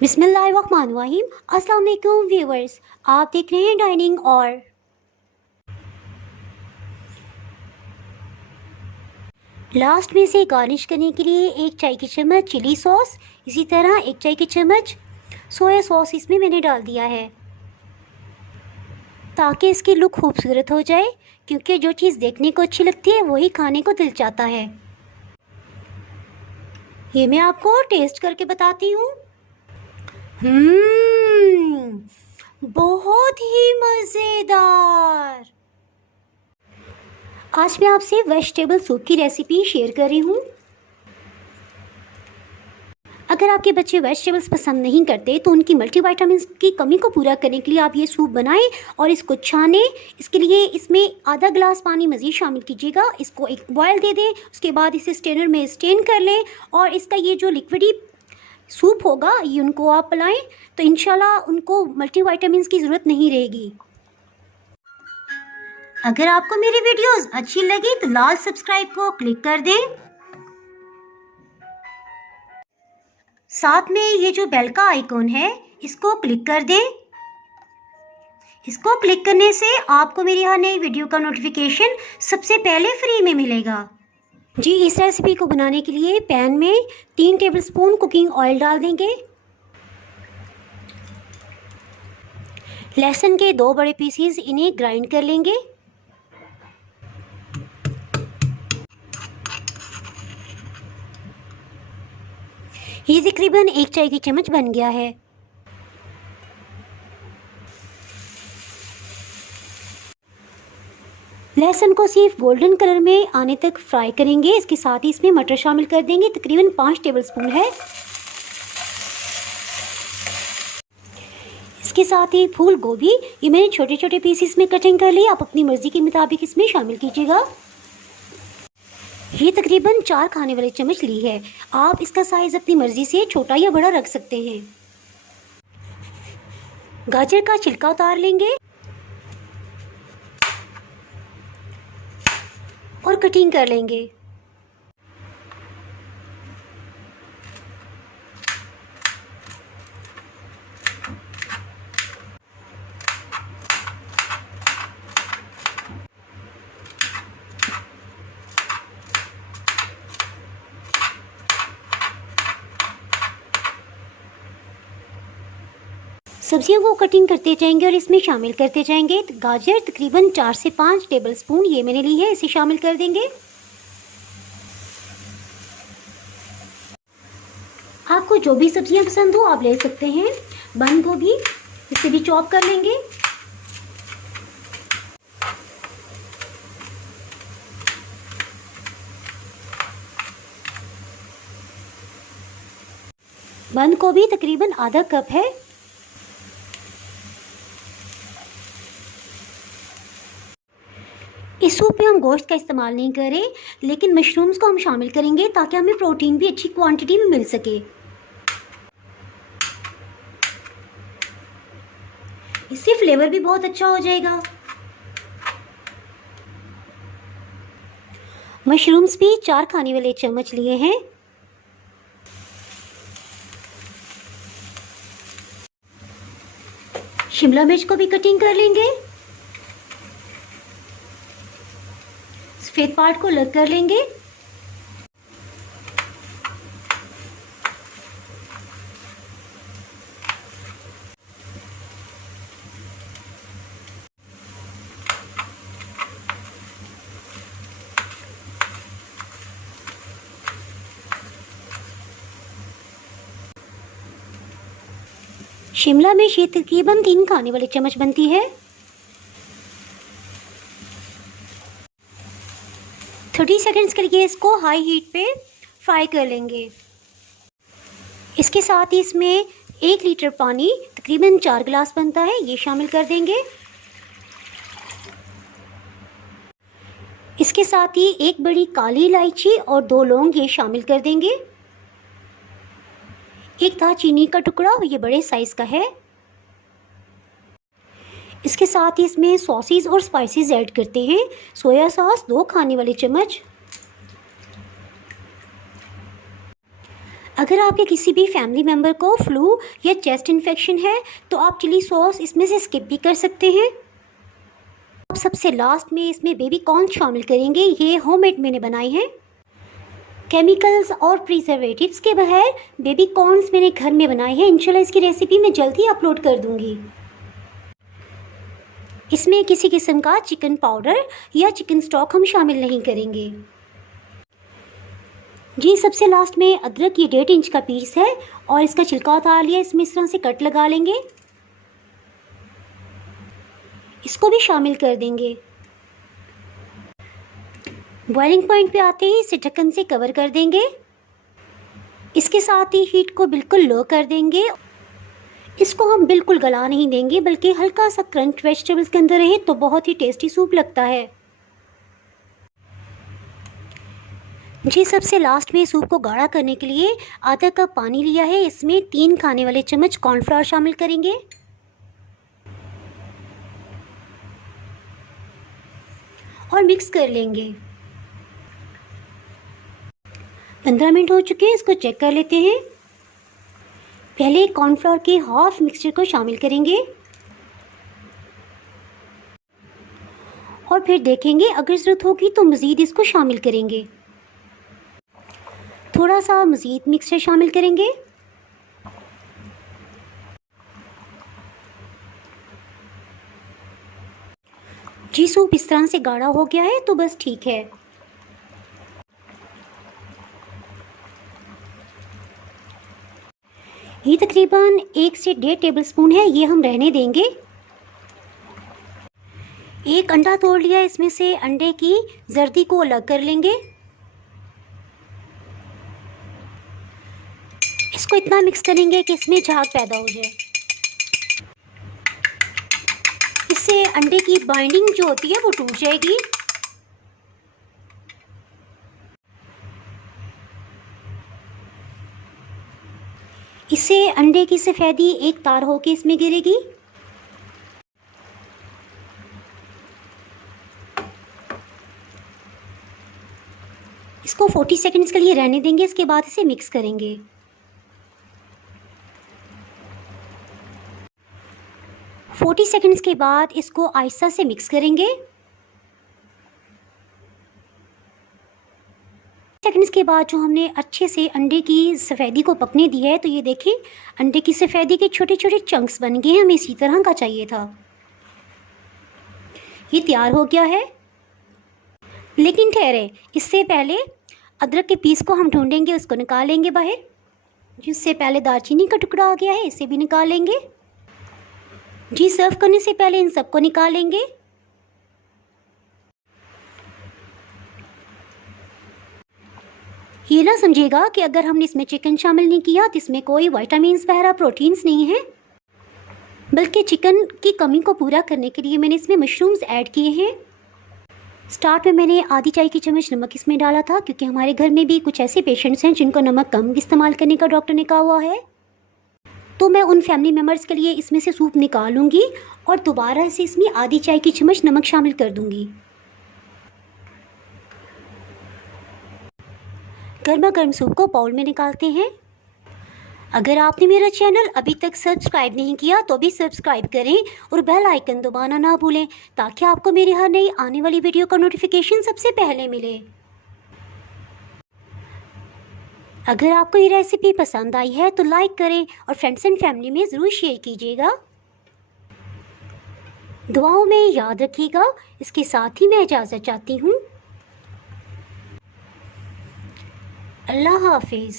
बिस्मिल्लाहिर्रहमानिर्रहीम। अस्सलाम वालेकुम व्यूअर्स, आप देख रहे हैं डाइनिंग और लास्ट में से गार्निश करने के लिए एक चाय की चम्मच चिली सॉस, इसी तरह एक चाय की चम्मच सोया सॉस इसमें मैंने डाल दिया है ताकि इसकी लुक खूबसूरत हो जाए, क्योंकि जो चीज़ देखने को अच्छी लगती है वही खाने को दिल चाहता है। ये मैं आपको टेस्ट करके बताती हूँ। बहुत ही मज़ेदार। आज मैं आपसे वेजिटेबल सूप की रेसिपी शेयर कर रही हूँ। अगर आपके बच्चे वेजिटेबल्स पसंद नहीं करते तो उनकी मल्टीविटामिन्स की कमी को पूरा करने के लिए आप ये सूप बनाएं और इसको छानें। इसके लिए इसमें आधा गिलास पानी मज़ीद शामिल कीजिएगा। इसको एक बॉयल दे दें, उसके बाद इसे स्टेनर में स्टेन कर लें और इसका ये जो लिक्विडी सूप होगा ये उनको आप पिलाएं तो इंशाल्लाह उनको मल्टीविटामिन्स की ज़रूरत नहीं रहेगी। अगर आपको मेरी वीडियोस अच्छी लगी तो लाल सब्सक्राइब को क्लिक कर दें। साथ में ये जो बेल का आइकॉन है इसको क्लिक कर दें। इसको क्लिक करने से आपको मेरी हर नई वीडियो का नोटिफिकेशन सबसे पहले फ्री में मिलेगा। जी, इस रेसिपी को बनाने के लिए पैन में 3 टेबलस्पून कुकिंग ऑयल डाल देंगे। लहसुन के 2 बड़े पीसेस, इन्हें ग्राइंड कर लेंगे। ये तकरीबन 1 चाय की चम्मच बन गया है। लहसुन को सिर्फ गोल्डन कलर में आने तक फ्राई करेंगे। इसके साथ ही इसमें मटर शामिल कर देंगे, तकरीबन 5 टेबलस्पून है। इसके साथ ही फूल गोभी, ये मैंने छोटे छोटे पीसेस में कटिंग कर ली। आप अपनी मर्ज़ी के मुताबिक इसमें शामिल कीजिएगा। ये तकरीबन 4 खाने वाले चम्मच ली है। आप इसका साइज़ अपनी मर्ज़ी से छोटा या बड़ा रख सकते हैं। गाजर का छिलका उतार लेंगे और कटिंग कर लेंगे। सब्जियों को कटिंग करते जाएंगे और इसमें शामिल करते जाएंगे। गाजर तकरीबन 4 से 5 टेबलस्पून ये मैंने ली है, इसे शामिल कर देंगे। आपको जो भी सब्जियां पसंद हो आप ले सकते हैं। बंद गोभी, इसे भी चॉप कर लेंगे। बंद गोभी तकरीबन आधा कप है। इस सूप में हम गोश्त का इस्तेमाल नहीं करें, लेकिन मशरूम्स को हम शामिल करेंगे ताकि हमें प्रोटीन भी अच्छी क्वांटिटी में मिल सके। इससे फ्लेवर भी बहुत अच्छा हो जाएगा। मशरूम्स भी 4 खाने वाले चम्मच लिए हैं। शिमला मिर्च को भी कटिंग कर लेंगे। सफेद पार्ट को अलग कर लेंगे। शिमला मिर्च ये तकरीबन 3 खाने वाले चम्मच बनती है। 30 सेकंड्स के लिए इसको हाई हीट पे फ्राई कर लेंगे। इसके साथ ही इसमें 1 लीटर पानी, तकरीबन 4 गिलास बनता है, ये शामिल कर देंगे। इसके साथ ही 1 बड़ी काली इलायची और 2 लौंग ये शामिल कर देंगे। 1 दालचीनी का टुकड़ा, ये बड़े साइज़ का है। इसके साथ ही इसमें सॉसेस और स्पाइसेस ऐड करते हैं। सोया सॉस 2 खाने वाले चम्मच। अगर आपके किसी भी फैमिली मेम्बर को फ्लू या चेस्ट इन्फेक्शन है तो आप चिली सॉस इसमें से स्किप भी कर सकते हैं। अब सबसे लास्ट में इसमें बेबी कॉर्न शामिल करेंगे। ये होममेड मैंने बनाए हैं, केमिकल्स और प्रिजर्वेटिव्स के बगैर बेबी कॉर्न्स मैंने घर में बनाए हैं। इंशाल्लाह इसकी रेसिपी मैं जल्द ही अपलोड कर दूंगी। इसमें किसी किस्म का चिकन पाउडर या चिकन स्टॉक हम शामिल नहीं करेंगे। जी सबसे लास्ट में अदरक, ये 1.5 इंच का पीस है और इसका छिलका उतार लिया। इसमें इस तरह से कट लगा लेंगे, इसको भी शामिल कर देंगे। बॉइलिंग पॉइंट पे आते ही इसे ढक्कन से कवर कर देंगे। इसके साथ ही हीट को बिल्कुल लो कर देंगे। इसको हम बिल्कुल गला नहीं देंगे, बल्कि हल्का सा क्रंच वेजिटेबल्स के अंदर रहे तो बहुत ही टेस्टी सूप लगता है। जी सबसे लास्ट में सूप को गाढ़ा करने के लिए आधा कप पानी लिया है। इसमें 3 खाने वाले चम्मच कॉर्नफ्लावर शामिल करेंगे और मिक्स कर लेंगे। 15 मिनट हो चुके हैं, इसको चेक कर लेते हैं। पहले कॉर्नफ्लावर के हाफ मिक्सचर को शामिल करेंगे और फिर देखेंगे, अगर ज़रूरत होगी तो मज़ीद इसको शामिल करेंगे। थोड़ा सा मज़ीद मिक्सचर शामिल करेंगे। जी सूप इस तरह से गाढ़ा हो गया है तो बस ठीक है। ये तकरीबन 1 से 1.5 टेबलस्पून है, ये हम रहने देंगे। एक अंडा तोड़ लिया, इसमें से अंडे की जर्दी को अलग कर लेंगे। इसको इतना मिक्स करेंगे कि इसमें झाग पैदा हो जाए। इससे अंडे की बाइंडिंग जो होती है वो टूट जाएगी। इससे अंडे की सफ़ेदी एक तार होके इसमें गिरेगी। इसको 40 सेकंड्स के लिए रहने देंगे, इसके बाद इसे मिक्स करेंगे। 40 सेकंड्स के बाद इसको आहिस्ता से मिक्स करेंगे। सेकंड्स के बाद जो हमने अच्छे से अंडे की सफ़ेदी को पकने दिया है, तो ये देखें अंडे की सफ़ेदी के छोटे छोटे चंक्स बन गए हैं। हमें इसी तरह का चाहिए था। ये तैयार हो गया है। लेकिन ठहरे, इससे पहले अदरक के पीस को हम ढूंढेंगे, उसको निकालेंगे बाहर। जिससे पहले दालचीनी का टुकड़ा आ गया है, इसे भी निकालेंगे। जी सर्व करने से पहले इन सबको निकालेंगे। ये ना समझिएगा कि अगर हमने इसमें चिकन शामिल नहीं किया तो इसमें कोई विटामिन्स वगैरह प्रोटीन्स नहीं है, बल्कि चिकन की कमी को पूरा करने के लिए मैंने इसमें मशरूम्स ऐड किए हैं। स्टार्ट में मैंने आधी चाय की चम्मच नमक इसमें डाला था, क्योंकि हमारे घर में भी कुछ ऐसे पेशेंट्स हैं जिनको नमक कम इस्तेमाल करने का डॉक्टर ने कहा हुआ है। तो मैं उन फैमिली मेम्बर्स के लिए इसमें से सूप निकालूंगी और दोबारा से इसमें आधी चाय की चम्मच नमक शामिल कर दूंगी। गर्मा गर्म सूप को बाउल में निकालते हैं। अगर आपने मेरा चैनल अभी तक सब्सक्राइब नहीं किया तो भी सब्सक्राइब करें और बेल आइकन दबाना ना भूलें, ताकि आपको मेरी हर नई आने वाली वीडियो का नोटिफिकेशन सबसे पहले मिले। अगर आपको ये रेसिपी पसंद आई है तो लाइक करें और फ्रेंड्स एंड फैमिली में ज़रूर शेयर कीजिएगा। दुआओं में याद रखिएगा। इसके साथ ही मैं इजाज़त चाहती हूँ। अल्लाह हाफिज़।